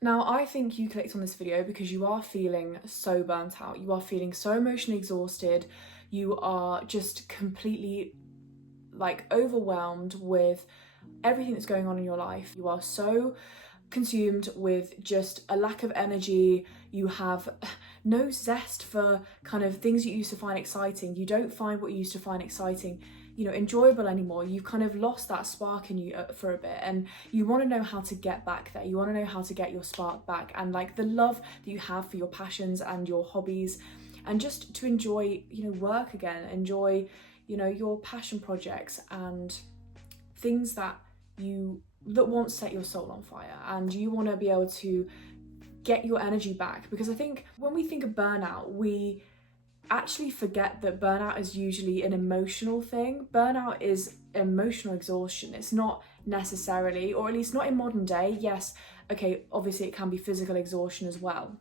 Now, I think you clicked on this video because you are feeling so burnt out. You are feeling so emotionally exhausted. You are just completely overwhelmed with everything that's going on in your life. You are so consumed with just a lack of energy. You have no zest for kind of things you used to find exciting. You don't find what you used to find exciting, enjoyable anymore. You've kind of lost that spark in you for a bit, and you want to know how to get back there. You want to know how to get your spark back, and like the love that you have for your passions and your hobbies, and just to enjoy, work again, enjoy, your passion projects and things that won't set your soul on fire, and you want to be able to get your energy back. Because I think when we think of burnout, we actually forget that burnout is usually an emotional thing. Burnout is emotional exhaustion. It's not necessarily, or at least not in modern day. Yes, okay, obviously it can be physical exhaustion as well,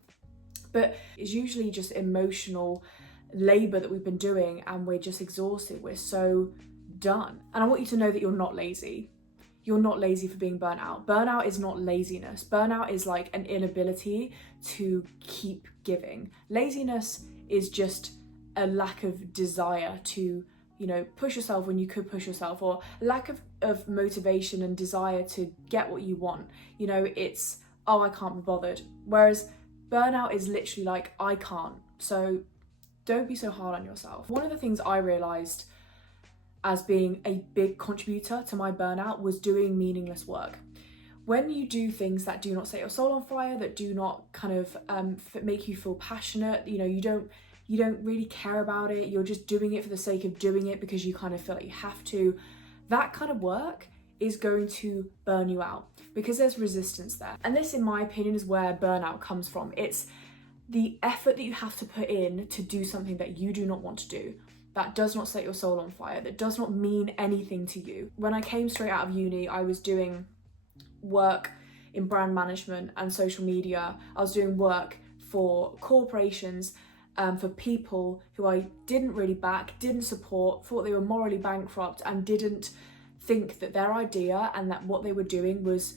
but it's usually just emotional labor that we've been doing, and we're just exhausted. We're so done. And I want you to know that you're not lazy. You're not lazy for being burnt out. Burnout is not laziness. Burnout is like an inability to keep giving. Laziness is just a lack of desire to, push yourself when you could push yourself, or lack of motivation and desire to get what you want. It's, oh, I can't be bothered. Whereas burnout is literally like, I can't. So don't be so hard on yourself. One of the things I realized as being a big contributor to my burnout was doing meaningless work. When you do things that do not set your soul on fire, that do not kind of make you feel passionate, you don't really care about it, you're just doing it for the sake of doing it because you kind of feel like you have to, that kind of work is going to burn you out because there's resistance there. And this, in my opinion, is where burnout comes from. It's the effort that you have to put in to do something that you do not want to do, that does not set your soul on fire, that does not mean anything to you. When I came straight out of uni, I was doing work in brand management and social media. I was doing work for corporations, for people who I didn't really back, didn't support, thought they were morally bankrupt, and didn't think that their idea and that what they were doing was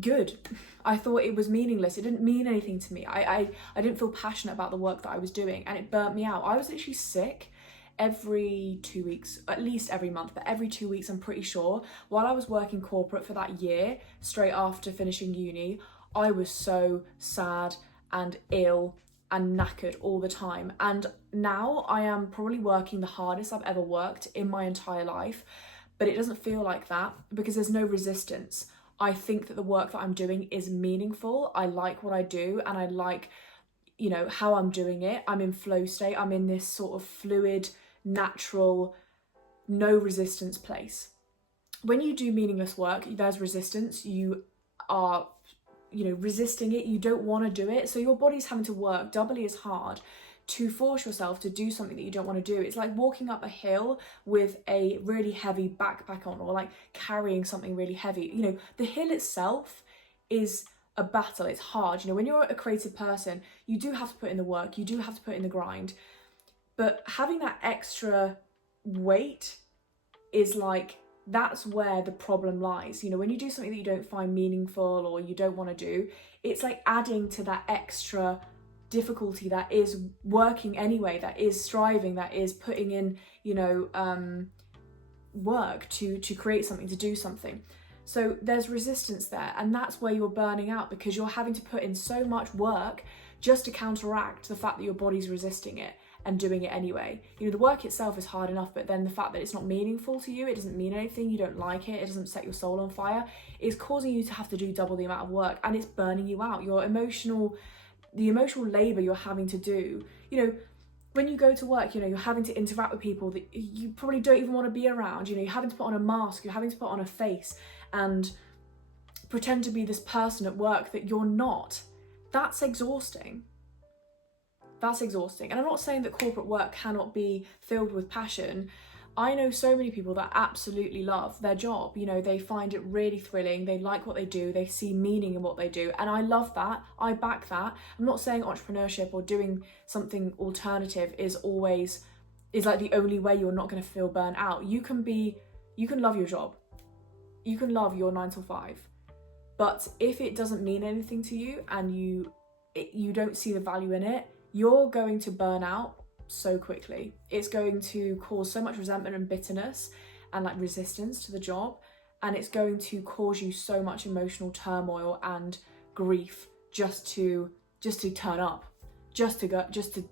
good. I thought it was meaningless. It didn't mean anything to me. I didn't feel passionate about the work that I was doing, and it burnt me out. I was literally sick every 2 weeks, at least every month, but every 2 weeks, I'm pretty sure. While I was working corporate for that year, straight after finishing uni, I was so sad and ill and knackered all the time. And now I am probably working the hardest I've ever worked in my entire life, but it doesn't feel like that because there's no resistance. I think that the work that I'm doing is meaningful. I like what I do, and I like, how I'm doing it. I'm in flow state. I'm in this sort of fluid, natural, no resistance place. When you do meaningless work, there's resistance. You are, resisting it. You don't want to do it. So your body's having to work doubly as hard to force yourself to do something that you don't want to do. It's like walking up a hill with a really heavy backpack on, or like carrying something really heavy. The hill itself is a battle. It's hard. When you're a creative person, you do have to put in the work, you do have to put in the grind, but having that extra weight is like, that's where the problem lies. When you do something that you don't find meaningful or you don't want to do, it's like adding to that extra difficulty that is working anyway, that is striving, that is putting in, work to create something, to do something. So there's resistance there, and that's where you're burning out, because you're having to put in so much work just to counteract the fact that your body's resisting it and doing it anyway. The work itself is hard enough, but then the fact that it's not meaningful to you, it doesn't mean anything, you don't like it, it doesn't set your soul on fire, is causing you to have to do double the amount of work, and it's burning you out. The emotional labor you're having to do, when you go to work, you're having to interact with people that you probably don't even want to be around. You're having to put on a mask, you're having to put on a face and pretend to be this person at work that you're not. That's exhausting. That's exhausting. And I'm not saying that corporate work cannot be filled with passion. I know so many people that absolutely love their job. They find it really thrilling. They like what they do. They see meaning in what they do. And I love that. I back that. I'm not saying entrepreneurship or doing something alternative is like the only way you're not going to feel burnt out. You can love your job. You can love your 9 to 5, But if it doesn't mean anything to you and you don't see the value in it, you're going to burn out so quickly. It's going to cause so much resentment and bitterness and like resistance to the job, and it's going to cause you so much emotional turmoil and grief just to turn up, just to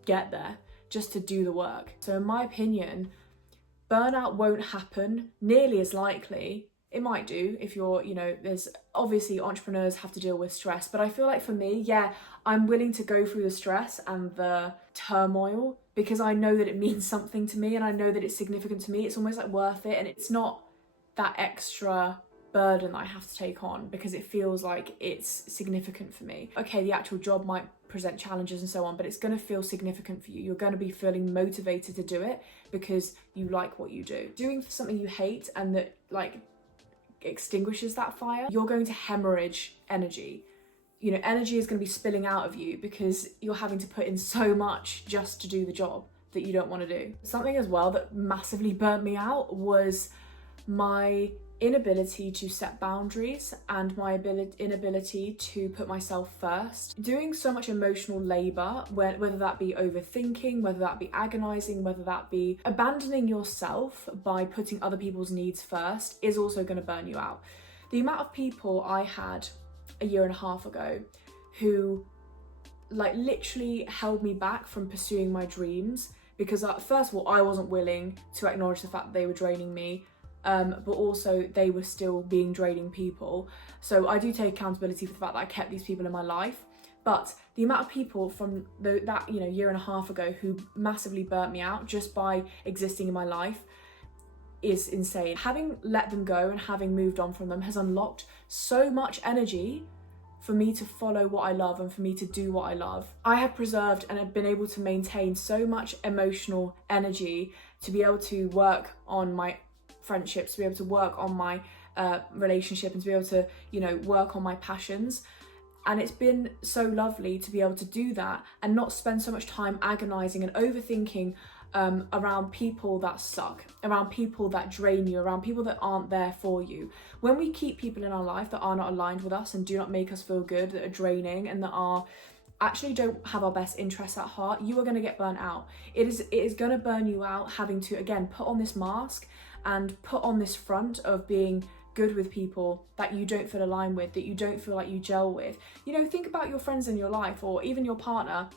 get there, just to do the work. So in my opinion, burnout won't happen nearly as likely. It might do if you're, there's obviously entrepreneurs have to deal with stress, but I feel like for me, yeah, I'm willing to go through the stress and the turmoil because I know that it means something to me and I know that it's significant to me. It's almost like worth it, and it's not that extra burden that I have to take on because it feels like it's significant for me. Okay, the actual job might present challenges and so on, but it's going to feel significant for you. You're going to be feeling motivated to do it because you like what you do. Doing something you hate and that like extinguishes that fire, you're going to hemorrhage energy. Energy is going to be spilling out of you because you're having to put in so much just to do the job that you don't want to do. Something as well that massively burnt me out was my inability to set boundaries and my inability to put myself first. Doing so much emotional labor, whether that be overthinking, whether that be agonizing, whether that be abandoning yourself by putting other people's needs first, is also going to burn you out. The amount of people I had a year and a half ago who like literally held me back from pursuing my dreams because first of all, I wasn't willing to acknowledge the fact that they were draining me. But also they were still being draining people. So I do take accountability for the fact that I kept these people in my life. But the amount of people from that year and a half ago who massively burnt me out just by existing in my life is insane. Having let them go and having moved on from them has unlocked so much energy for me to follow what I love and for me to do what I love. I have preserved and have been able to maintain so much emotional energy to be able to work on my friendships, to be able to work on my relationship and to be able to work on my passions. And it's been so lovely to be able to do that and not spend so much time agonizing and overthinking around people that suck, around people that drain you, around people that aren't there for you. When we keep people in our life that are not aligned with us and do not make us feel good, that are draining and that actually don't have our best interests at heart, you are going to get burnt out. It is going to burn you out having to, again, put on this mask and put on this front of being good with people that you don't feel aligned with, that you don't feel like you gel with. Think about your friends in your life, or even your partner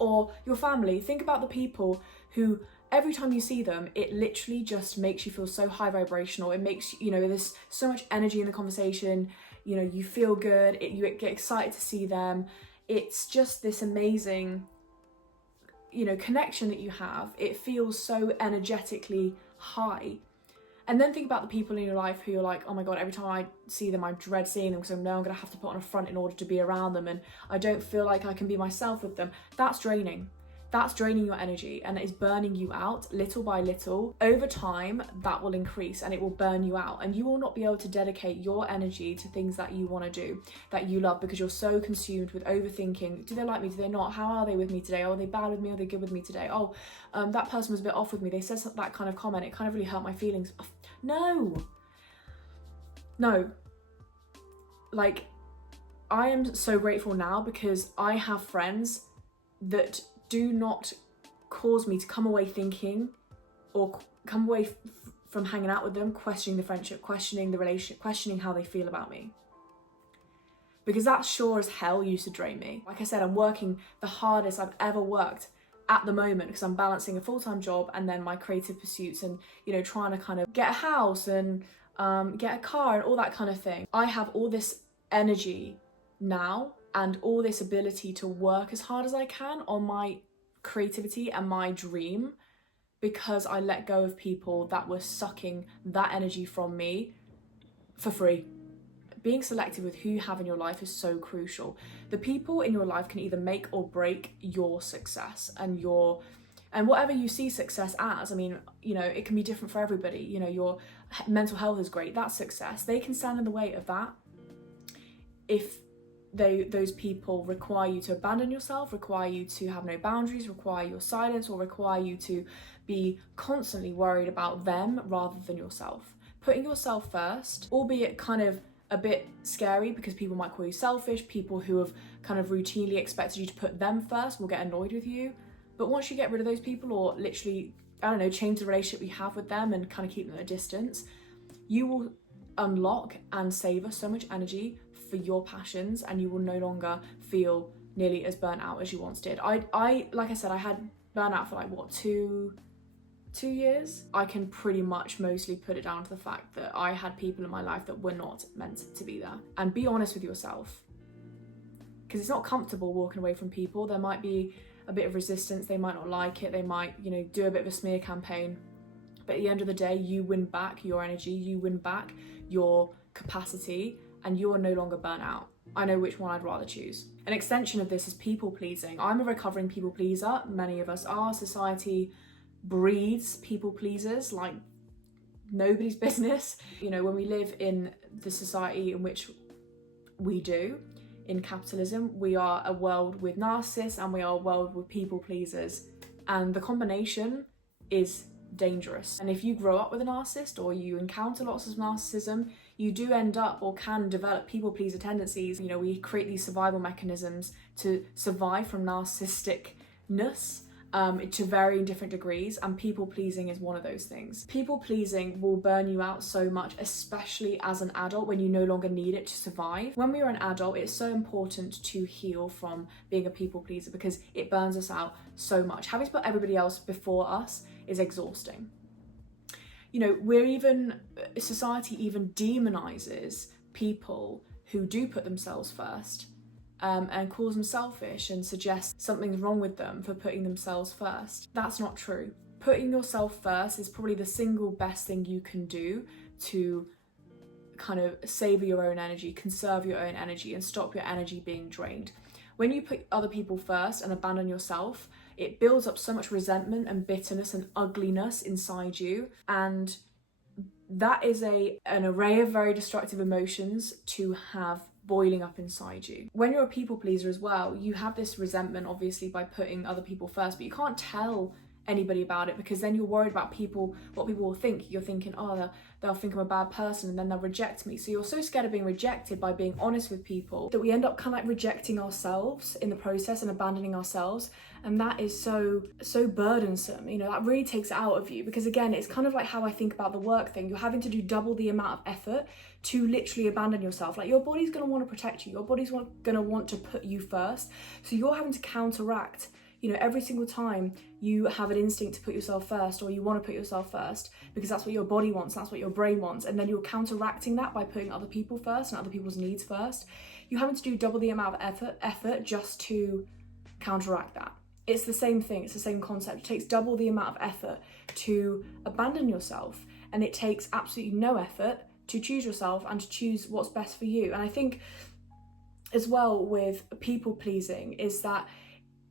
or your family. Think about the people who every time you see them, it literally just makes you feel so high vibrational. It makes, there's so much energy in the conversation, you feel good, you get excited to see them. It's just this amazing, connection that you have. It feels so energetically high. And then think about the people in your life who you're like, oh my God, every time I see them, I dread seeing them because I know I'm going to have to put on a front in order to be around them and I don't feel like I can be myself with them. That's draining. That's draining your energy and it is burning you out little by little. Over time, that will increase and it will burn you out and you will not be able to dedicate your energy to things that you want to do, that you love, because you're so consumed with overthinking. Do they like me? Do they not? How are they with me today? Oh, are they bad with me? Are they good with me today? Oh, that person was a bit off with me. They said that kind of comment. It kind of really hurt my feelings. No. Like, I am so grateful now because I have friends that do not cause me to come away thinking or come away from hanging out with them questioning the friendship, questioning the relationship, questioning how they feel about me. Because that sure as hell used to drain me. Like I said, I'm working the hardest I've ever worked at the moment because I'm balancing a full-time job and then my creative pursuits and, trying to kind of get a house and get a car and all that kind of thing. I have all this energy now and all this ability to work as hard as I can on my creativity and my dream because I let go of people that were sucking that energy from me for free. Being selective with who you have in your life is so crucial. The people in your life can either make or break your success and whatever you see success as. I mean, it can be different for everybody. Your mental health is great. That's success. They can stand in the way of that if those people require you to abandon yourself, require you to have no boundaries, require your silence, or require you to be constantly worried about them rather than yourself. Putting yourself first, albeit kind of a bit scary because people might call you selfish. People who have kind of routinely expected you to put them first will get annoyed with you. But once you get rid of those people, or literally, I don't know, change the relationship you have with them and kind of keep them at a distance, you will unlock and savor so much energy for your passions, and you will no longer feel nearly as burnt out as you once did. I like I said, I had burnout for like what, two years. I can pretty much mostly put it down to the fact that I had people in my life that were not meant to be there. And be honest with yourself, because it's not comfortable walking away from people. There might be a bit of resistance, they might not like it, they might, you know, do a bit of a smear campaign, but at the end of the day, you win back your energy, you win back your capacity, and you are no longer burnt out. I know which one I'd rather choose. An extension of this is people pleasing. I'm a recovering people pleaser. Many of us are. Society breeds people pleasers like nobody's business. You know, when we live in the society in which we do, in capitalism, we are a world with narcissists and we are a world with people pleasers. And the combination is dangerous. And if you grow up with a narcissist or you encounter lots of narcissism, you do end up or can develop people pleaser tendencies. You know, we create these survival mechanisms to survive from narcissisticness to varying different degrees, and people pleasing is one of those things. People pleasing will burn you out so much, especially as an adult when you no longer need it to survive. When we are an adult, it's so important to heal from being a people pleaser because it burns us out so much. Having to put everybody else before us is exhausting. You know, society even demonizes people who do put themselves first. And calls them selfish and suggests something's wrong with them for putting themselves first. That's not true. Putting yourself first is probably the single best thing you can do to kind of savor your own energy, conserve your own energy, and stop your energy being drained. When you put other people first and abandon yourself, it builds up so much resentment and bitterness and ugliness inside you, and that is an array of very destructive emotions to have boiling up inside you. When you're a people pleaser as well, you have this resentment obviously by putting other people first, but you can't tell anybody about it because then you're worried about what people will think. You're thinking, oh, they'll think I'm a bad person and then they'll reject me. So you're so scared of being rejected by being honest with people that we end up kind of like rejecting ourselves in the process and abandoning ourselves. And that is so burdensome. You know, that really takes it out of you because again, it's kind of like how I think about the work thing. You're having to do double the amount of effort to literally abandon yourself. Like your body's going to want to protect you. Your body's going to want to put you first. So you're having to counteract. You know, every single time you have an instinct to put yourself first or you want to put yourself first because that's what your body wants, that's what your brain wants, and then you're counteracting that by putting other people first and other people's needs first. You're having to do double the amount of effort just to counteract that. It's the same thing, it's the same concept. It takes double the amount of effort to abandon yourself, and it takes absolutely no effort to choose yourself and to choose what's best for you. And I think as well with people pleasing is that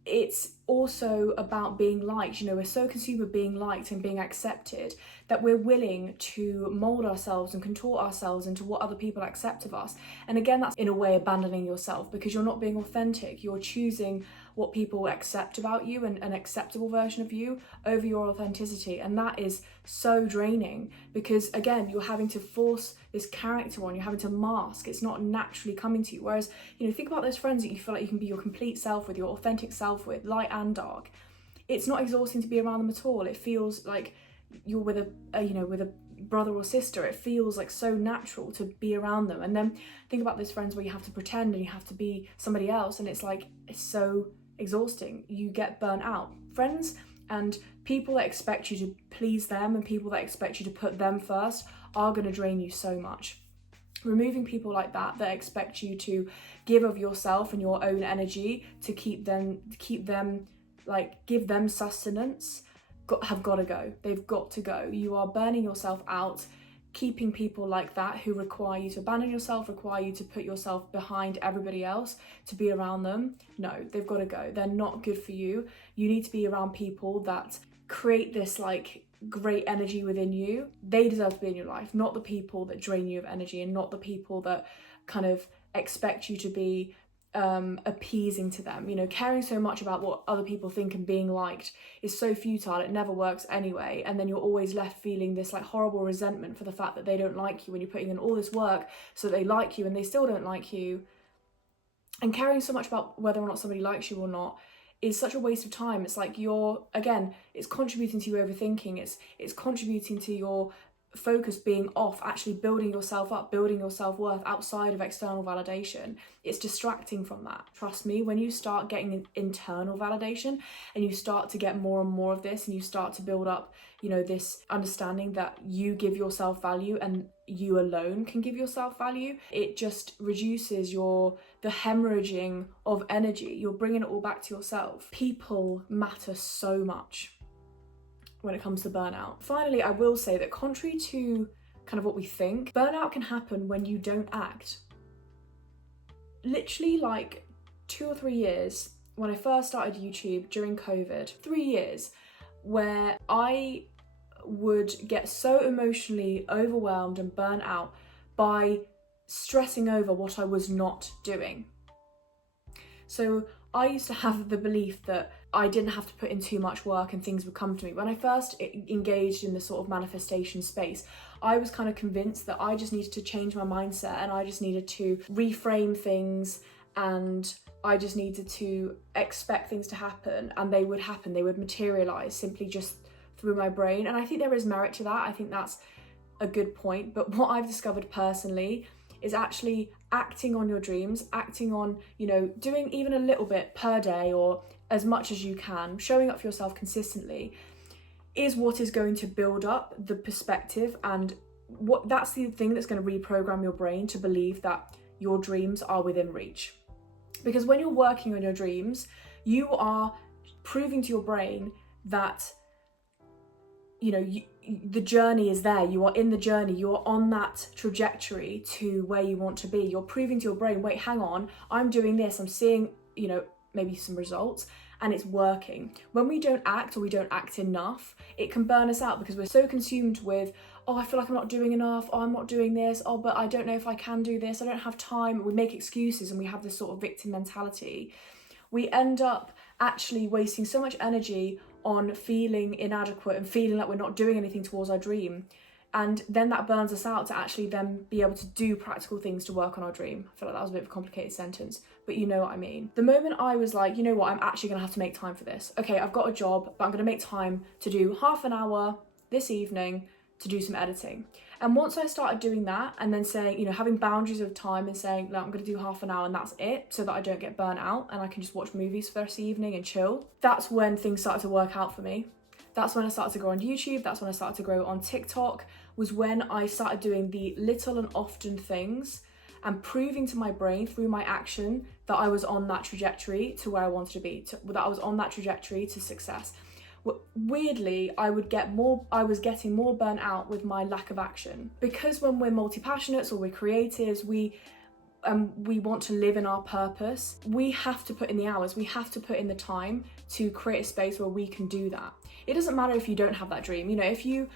it's also about being liked. You know, we're so consumed with being liked and being accepted that we're willing to mold ourselves and contort ourselves into what other people accept of us. And again, that's in a way abandoning yourself because you're not being authentic. You're choosing what people accept about you and an acceptable version of you over your authenticity. And that is so draining because again, you're having to force this character on, you're having to mask. It's not naturally coming to you. Whereas, you know, think about those friends that you feel like you can be your complete self with, your authentic self with, light and dark. It's not exhausting to be around them at all. It feels like you're with a brother or sister. It feels like so natural to be around them. And then think about those friends where you have to pretend and you have to be somebody else, and it's so exhausting. You get burnt out. Friends and people that expect you to please them and people that expect you to put them first are going to drain you so much. Removing people like that expect you to give of yourself and your own energy to keep them like give them sustenance have got to go. They've got to go. You are burning yourself out. Keeping people like that who require you to abandon yourself, require you to put yourself behind everybody else to be around them. No, they've got to go. They're not good for you. You need to be around people that create this like great energy within you. They deserve to be in your life, not the people that drain you of energy and not the people that kind of expect you to be appeasing to them. You know, caring so much about what other people think and being liked is so futile, it never works anyway. And then you're always left feeling this like horrible resentment for the fact that they don't like you when you're putting in all this work so they like you and they still don't like you. And caring so much about whether or not somebody likes you or not is such a waste of time. It's like it's contributing to you overthinking, it's contributing to your focus being off actually building yourself up, building your self-worth outside of external validation. It's distracting from that. Trust me, when you start getting an internal validation and you start to get more and more of this and you start to build up, you know, this understanding that you give yourself value and you alone can give yourself value, it just reduces the hemorrhaging of energy. You're bringing it all back to yourself. People matter so much when it comes to burnout. Finally, I will say that contrary to kind of what we think, burnout can happen when you don't act. Literally like 2 or 3 years, when I first started YouTube during COVID, 3 years, where I would get so emotionally overwhelmed and burnt out by stressing over what I was not doing. So I used to have the belief that I didn't have to put in too much work and things would come to me. When I first engaged in this sort of manifestation space, I was kind of convinced that I just needed to change my mindset and I just needed to reframe things and I just needed to expect things to happen and they would happen, they would materialize simply just through my brain. And I think there is merit to that. I think that's a good point. But what I've discovered personally is actually acting on your dreams, acting on, you know, doing even a little bit per day or as much as you can, showing up for yourself consistently is what is going to build up the perspective, and that's the thing that's going to reprogram your brain to believe that your dreams are within reach. Because when you're working on your dreams, you are proving to your brain that, you know, the journey is there. You are in the journey. You are on that trajectory to where you want to be. You're proving to your brain, wait, hang on, I'm doing this. I'm seeing, you know, maybe some results and it's working. When we don't act or we don't act enough, it can burn us out because we're so consumed with, oh, I feel like I'm not doing enough. Oh, I'm not doing this. Oh, but I don't know if I can do this. I don't have time. We make excuses and we have this sort of victim mentality. We end up actually wasting so much energy on feeling inadequate and feeling like we're not doing anything towards our dream. And then that burns us out to actually then be able to do practical things to work on our dream. I feel like that was a bit of a complicated sentence, but you know what I mean. The moment I was like, you know what, I'm actually gonna have to make time for this. Okay, I've got a job, but I'm gonna make time to do half an hour this evening to do some editing. And once I started doing that and then saying, you know, having boundaries of time and saying, no, I'm going to do half an hour and that's it, so that I don't get burnt out and I can just watch movies for the rest of the evening and chill, that's when things started to work out for me. That's when I started to grow on YouTube, that's when I started to grow on TikTok, was when I started doing the little and often things and proving to my brain through my action that I was on that trajectory to where I wanted to be, that I was on that trajectory to success. Weirdly, I was getting more burnt out with my lack of action. Because when we're multi-passionates or we're creatives, we want to live in our purpose, we have to put in the hours, we have to put in the time to create a space where we can do that. It doesn't matter if you don't have that dream. You know, if you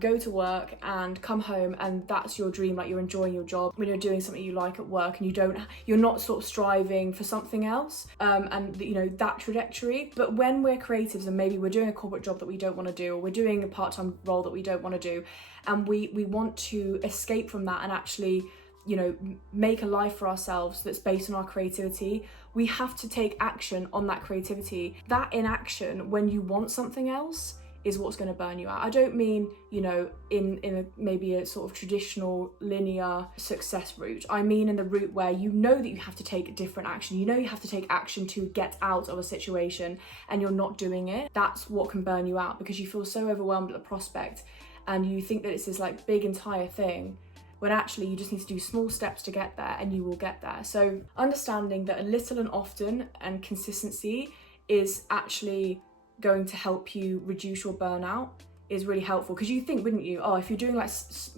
go to work and come home and that's your dream, like you're enjoying your job, when you're doing something you like at work and you're not sort of striving for something else, and you know, that trajectory. But when we're creatives and maybe we're doing a corporate job that we don't want to do, or we're doing a part-time role that we don't want to do, and we want to escape from that and actually, you know, make a life for ourselves that's based on our creativity, we have to take action on that creativity. That inaction when you want something else is what's going to burn you out. I don't mean, you know, in maybe a sort of traditional linear success route. I mean in the route where you know that you have to take different action. You know you have to take action to get out of a situation and you're not doing it. That's what can burn you out because you feel so overwhelmed at the prospect and you think that it's this like big entire thing, when actually you just need to do small steps to get there and you will get there. So understanding that a little and often and consistency is actually going to help you reduce your burnout is really helpful. Because you think, wouldn't you, oh, if you're doing like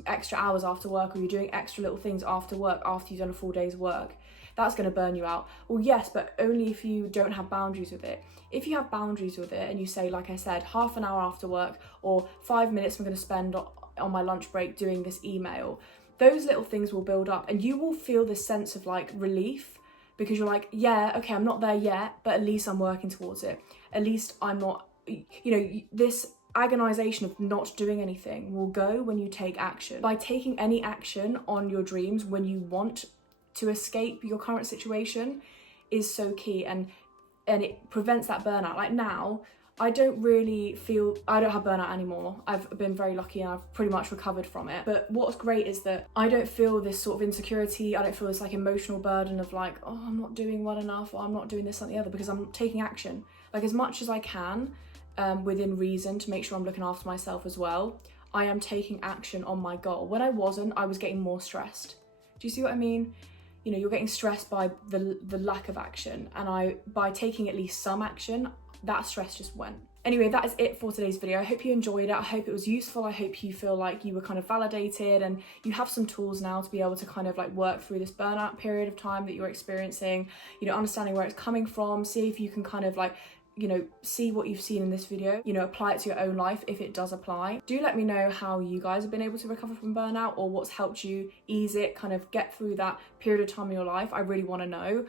extra hours after work or you're doing extra little things after work after you've done a full day's work, that's going to burn you out. Well, yes, but only if you don't have boundaries with it. If you have boundaries with it and you say, like I said, half an hour after work or 5 minutes I'm going to spend on my lunch break doing this email, those little things will build up and you will feel this sense of like relief because you're like, yeah, okay, I'm not there yet, but at least I'm working towards it. At least I'm not, this agonization of not doing anything will go when you take action. By taking any action on your dreams when you want to escape your current situation is so key, and it prevents that burnout. Like now, I don't have burnout anymore. I've been very lucky and I've pretty much recovered from it. But what's great is that I don't feel this sort of insecurity. I don't feel this like emotional burden of like, oh, I'm not doing well enough, or I'm not doing this, that, and the other, because I'm taking action. Like as much as I can, within reason, to make sure I'm looking after myself as well. I am taking action on my goal. When I wasn't, I was getting more stressed. Do you see what I mean? You're getting stressed by the lack of action, and by taking at least some action, that stress just went. Anyway, that is it for today's video. I hope you enjoyed it. I hope it was useful. I hope you feel like you were kind of validated and you have some tools now to be able to kind of like work through this burnout period of time that you're experiencing, understanding where it's coming from. See if you can kind of like, see what you've seen in this video, apply it to your own life if it does apply. Do let me know how you guys have been able to recover from burnout, or what's helped you ease it, kind of get through that period of time in your life. I really want to know,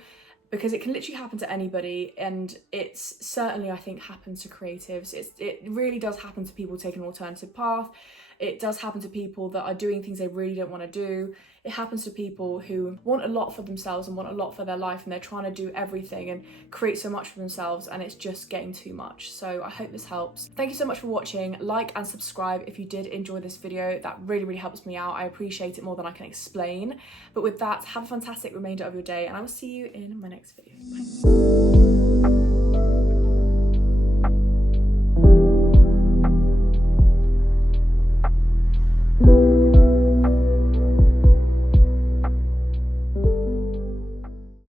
because it can literally happen to anybody, and it's certainly, I think, happens to creatives. It really does happen to people taking an alternative path. It does happen to people that are doing things they really don't want to do. It happens to people who want a lot for themselves and want a lot for their life, and they're trying to do everything and create so much for themselves, and it's just getting too much. So I hope this helps. Thank you so much for watching. Like and subscribe if you did enjoy this video. That really, really helps me out. I appreciate it more than I can explain. But with that, have a fantastic remainder of your day, and I will see you in my next video. Bye.